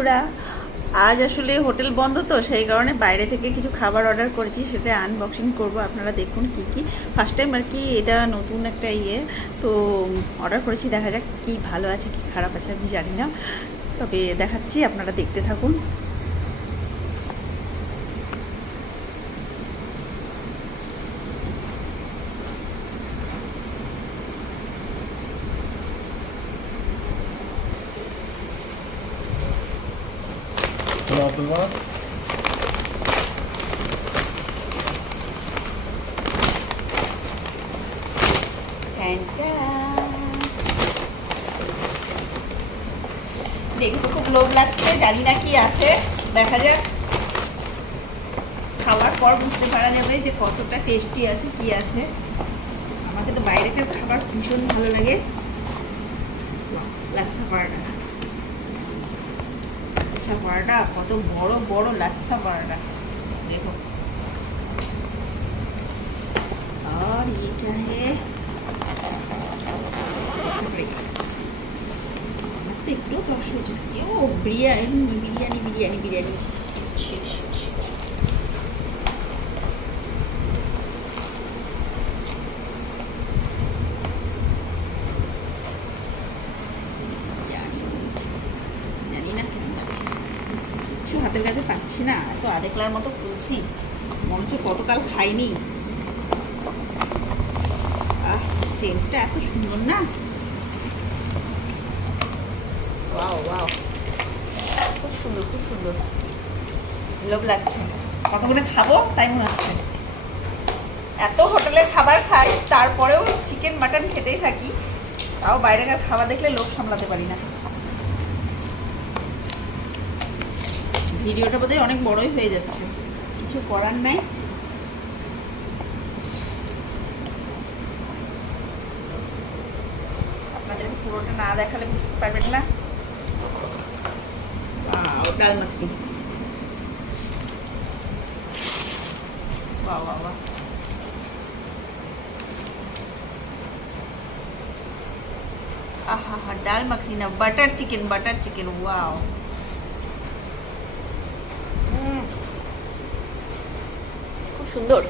বন্ধুরা, আজ আসলে হোটেল বন্ধ তো সেই কারণে বাইরে থেকে কিছু খাবার অর্ডার করেছি, সেটা আনবক্সিং করব। আপনারা দেখুন কি কি। ফার্স্ট টাইম আর কি, এটা নতুন একটা তো অর্ডার করেছি। দেখা যাক কি ভালো আছে কি খারাপ আছে আমি জানি না, তবে দেখাচ্ছি, আপনারা দেখতে থাকুন। দেখে তো খুব লোভ লাগছে, জানি না কি আছে, দেখা যাক। খাওয়ার পর বুঝতে পারা যাবে যে কতটা টেস্টি আছে, কি আছে। আমাকে তো বাইরেকার খাবার ভীষণ ভালো লাগে। লাচ্ছা পরাঠা, লাচ্ছা পরাঠা, কত বড় বড় লাচ্ছা পরাঠা দেখো। और ये क्या है? একটু কষ্ট হচ্ছে। ও বিরিয়ানি বিরিয়ানি বিরিয়ানি বিরিয়ানি শেষ। জানি না কেমন পাচ্ছি, কিছু হাতের কাছে পাচ্ছি না। এত আধেকলার মতো খুলছি, মনে হচ্ছে কতকাল খাইনি। সেন্টটা এত সুন্দর না, ওয়াও ওয়াও, খুব সুন্দর খুব সুন্দর, লোভ লাগছে। কতক্ষণে খাবো তাই মনে হচ্ছে। এত হোটেলে খাবার খাই, তারপরেও চিকেন মাটন খেতেই থাকি, তাও বাইরেকার খাবার দেখলে লোভ সামলাতে পারি না। ভিডিওটা বোধহয় অনেক বড়ই হয়ে যাচ্ছে, কিছু করার নাই। আপনাদের পুরোটা না দেখালে বুঝতে পারবেন না। ডাল মাখনি, বাহ বাহ বাহ, আহা হা, ডাল মাখনি না, butter chicken, butter chicken, wow. খুব সুন্দর।